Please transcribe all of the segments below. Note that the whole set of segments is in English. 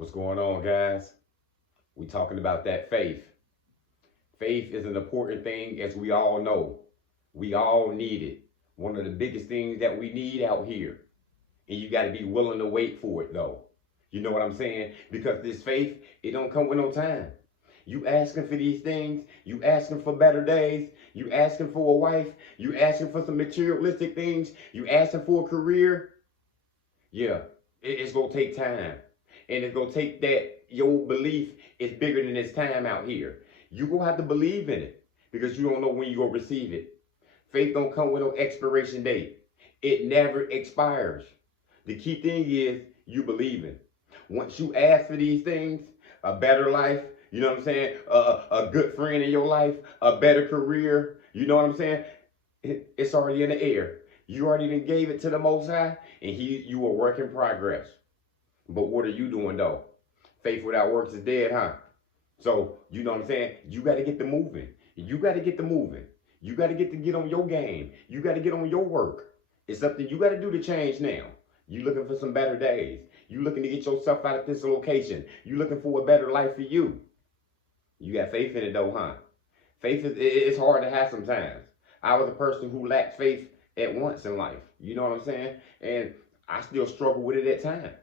What's going on, guys? We talking about that faith. Faith is an important thing, as we all know. We all need it. One of the biggest things that we need out here. And you got to be willing to wait for it, though. You know what I'm saying? Because this faith, it don't come with no time. You asking for these things, you asking for better days, you asking for a wife, you asking for some materialistic things, you asking for a career. Yeah, it's gonna take time. And it's gonna take that your belief is bigger than this time out here. You gonna have to believe in it because you don't know when you're gonna receive it. Faith don't come with no expiration date. It never expires. The key thing is you believing. Once you ask for these things, a better life, you know what I'm saying? A good friend in your life, a better career, you know what I'm saying? It's already in the air. You already done gave it to the Most High, and you a work in progress. But what are you doing though? Faith without works is dead, huh? So, you know what I'm saying? You got to get to moving. You got to get to moving. You got to get on your game. You got to get on your work. It's something you got to do to change now. You looking for some better days. You looking to get yourself out of this location. You looking for a better life for you. You got faith in it though, huh? Faith it's hard to have sometimes. I was a person who lacked faith at once in life. You know what I'm saying? And I still struggle with it at times.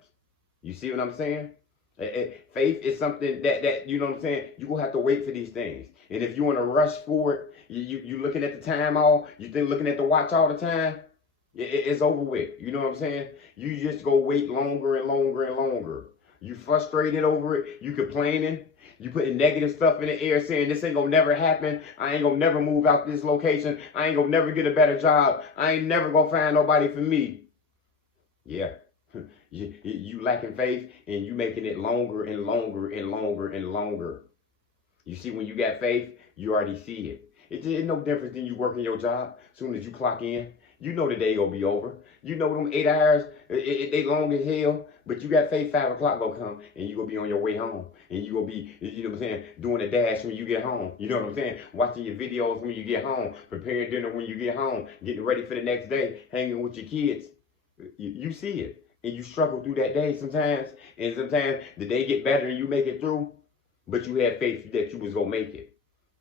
You see what I'm saying? Faith is something that you know what I'm saying? You're going to have to wait for these things. And if you're in a rush for it, you looking at the time you think looking at the watch all the time, it's over with. You know what I'm saying? You just go wait longer and longer and longer. You frustrated over it. You complaining. You putting negative stuff in the air saying this ain't gonna never happen. I ain't gonna never move out this location. I ain't gonna never get a better job. I ain't never gonna find nobody for me. Yeah. You lacking faith and you making it longer and longer and longer and longer. You see, when you got faith, you already see it. It's no difference than you working your job. As soon as you clock in, you know the day gonna be over. You know them 8 hours, they long as hell. But you got faith, 5 o'clock gonna come, and you gonna be on your way home, and you gonna be, you know what I'm saying, doing a dash when you get home. You know what I'm saying? Watching your videos when you get home, preparing dinner when you get home, getting ready for the next day, hanging with your kids. You see it, and you struggle through that day sometimes, and sometimes the day get better and you make it through, but you had faith that you was gonna make it.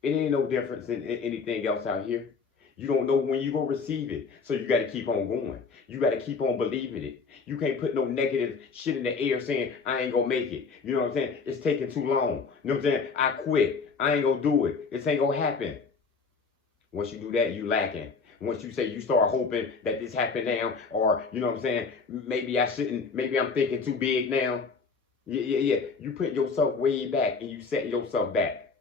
It ain't no difference in anything else out here. You don't know when you're going to receive it. So you got to keep on going. You got to keep on believing it. You can't put no negative shit in the air saying, I ain't going to make it. You know what I'm saying? It's taking too long. You know what I'm saying? I quit. I ain't going to do it. This ain't going to happen. Once you do that, you lacking. Once you say you start hoping that this happened now, or, you know what I'm saying, maybe I shouldn't, maybe I'm thinking too big now. Yeah. You put yourself way back and you set yourself back.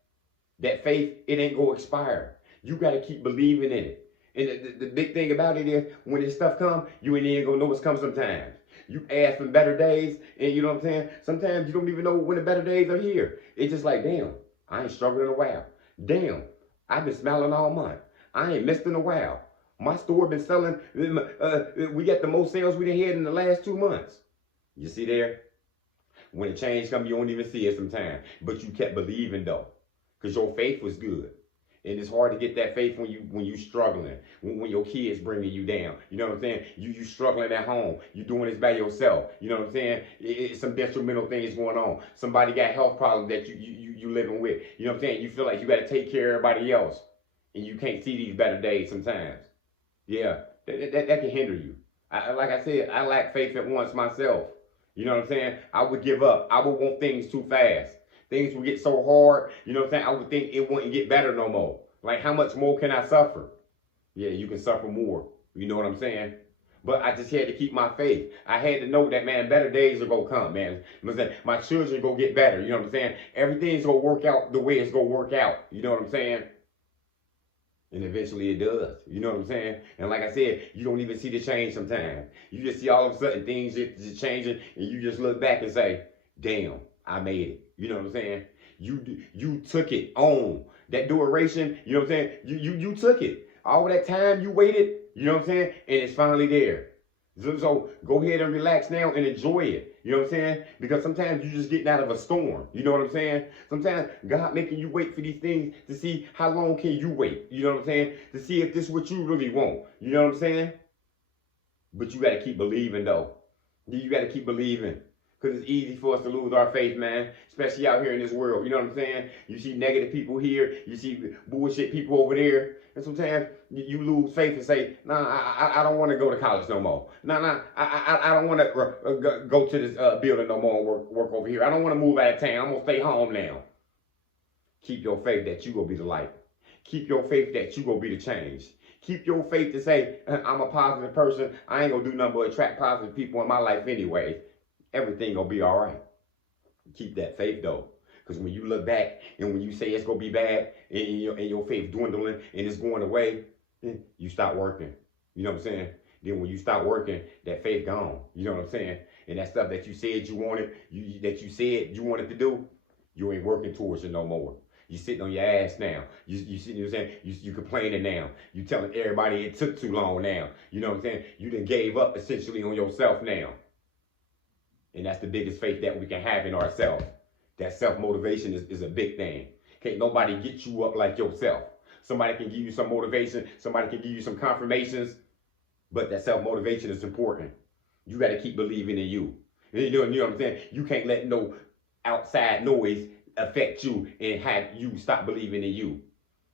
That faith, it ain't going to expire. You got to keep believing in it. And the big thing about it is when this stuff comes, you ain't even going to know what's come sometimes. You ask for better days, and you know what I'm saying? Sometimes you don't even know when the better days are here. It's just like, damn, I ain't struggled in a while. Damn, I've been smiling all month. I ain't missed in a while. My store been selling, we got the most sales we done had in the last 2 months. You see there? When the change comes, you don't even see it sometimes. But you kept believing though. Because your faith was good. And it's hard to get that faith when you struggling, when your kids bringing you down. You know what I'm saying? You struggling at home. You doing this by yourself. You know what I'm saying? It's some detrimental things going on. Somebody got health problems that you living with. You know what I'm saying? You feel like you got to take care of everybody else. And you can't see these better days sometimes. Yeah, that can hinder you. Like I said, I lack faith at once myself. You know what I'm saying? I would give up. I would want things too fast. Things would get so hard, you know what I'm saying? I would think it wouldn't get better no more. Like, how much more can I suffer? Yeah, you can suffer more. You know what I'm saying? But I just had to keep my faith. I had to know that, man, better days are going to come, man. You know what I'm saying? My children going to get better. You know what I'm saying? Everything's going to work out the way it's going to work out. You know what I'm saying? And eventually it does. You know what I'm saying? And like I said, you don't even see the change sometimes. You just see all of a sudden things just changing, and you just look back and say, damn, I made it. You know what I'm saying? You took it on. That duration, you know what I'm saying? You took it. All that time you waited, you know what I'm saying? And it's finally there. So go ahead and relax now and enjoy it. You know what I'm saying? Because sometimes you're just getting out of a storm. You know what I'm saying? Sometimes God making you wait for these things to see how long can you wait. You know what I'm saying? To see if this is what you really want. You know what I'm saying? But you got to keep believing though. You got to keep believing. Because it's easy for us to lose our faith, man, especially out here in this world. You know what I'm saying? You see negative people here, you see bullshit people over there. And sometimes you lose faith and say, nah, I don't want to go to college no more. Nah, I don't want to go to this building no more and work over here. I don't want to move out of town. I'm going to stay home now. Keep your faith that you going to be the light. Keep your faith that you going to be the change. Keep your faith to say, I'm a positive person. I ain't going to do nothing but attract positive people in my life anyway. Everything going to be all right. Keep that faith, though. Because when you look back and when you say it's going to be bad and your faith dwindling and it's going away, you stop working. You know what I'm saying? Then when you stop working, that faith gone. You know what I'm saying? And that stuff that you said you wanted, that you said you wanted to do, you ain't working towards it no more. You sitting on your ass now. You sitting, you know what I'm saying? You complaining now. You telling everybody it took too long now. You know what I'm saying? You done gave up essentially on yourself now. And that's the biggest faith that we can have in ourselves. That self-motivation is a big thing. Can't nobody get you up like yourself. Somebody can give you some motivation. Somebody can give you some confirmations. But that self-motivation is important. You got to keep believing in you. You know what I'm saying? You can't let no outside noise affect you and have you stop believing in you.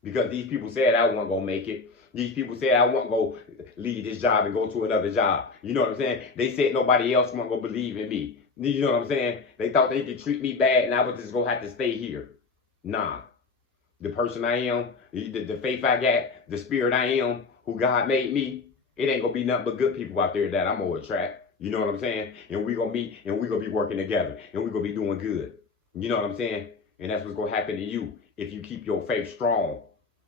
Because these people said I wasn't going to make it. These people said I wasn't going to leave this job and go to another job. You know what I'm saying? They said nobody else wasn't going to believe in me. You know what I'm saying? They thought they could treat me bad and I was just going to have to stay here. Nah. The person I am, the faith I got, the spirit I am, who God made me, it ain't going to be nothing but good people out there that I'm going to attract. You know what I'm saying? And we're going to meet and we're going to be working together and we're going to be doing good. You know what I'm saying? And that's what's going to happen to you if you keep your faith strong.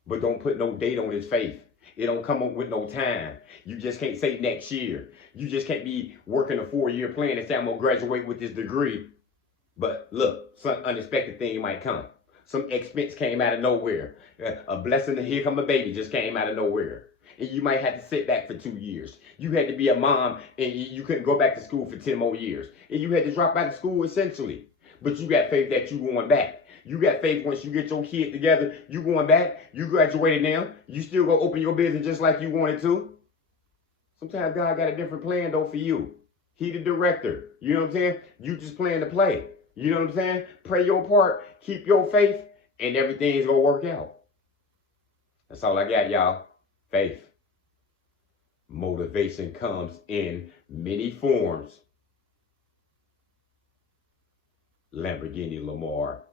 But don't put no date on this faith. It don't come up with no time. You just can't say next year. You just can't be working a 4-year plan and say, I'm going to graduate with this degree. But look, some unexpected thing might come. Some expense came out of nowhere. A blessing to here come a baby just came out of nowhere. And you might have to sit back for 2 years. You had to be a mom and you couldn't go back to school for 10 more years. And you had to drop out of school essentially. But you got faith that you going back. You got faith once you get your kid together, you going back, you graduated now, you still gonna open your business just like you wanted to. Sometimes God got a different plan though for you. He the director, you know what I'm saying? You just playing the play, you know what I'm saying? Pray your part, keep your faith, and everything's gonna work out. That's all I got, y'all. Faith. Motivation comes in many forms. Lamborghini Lamar.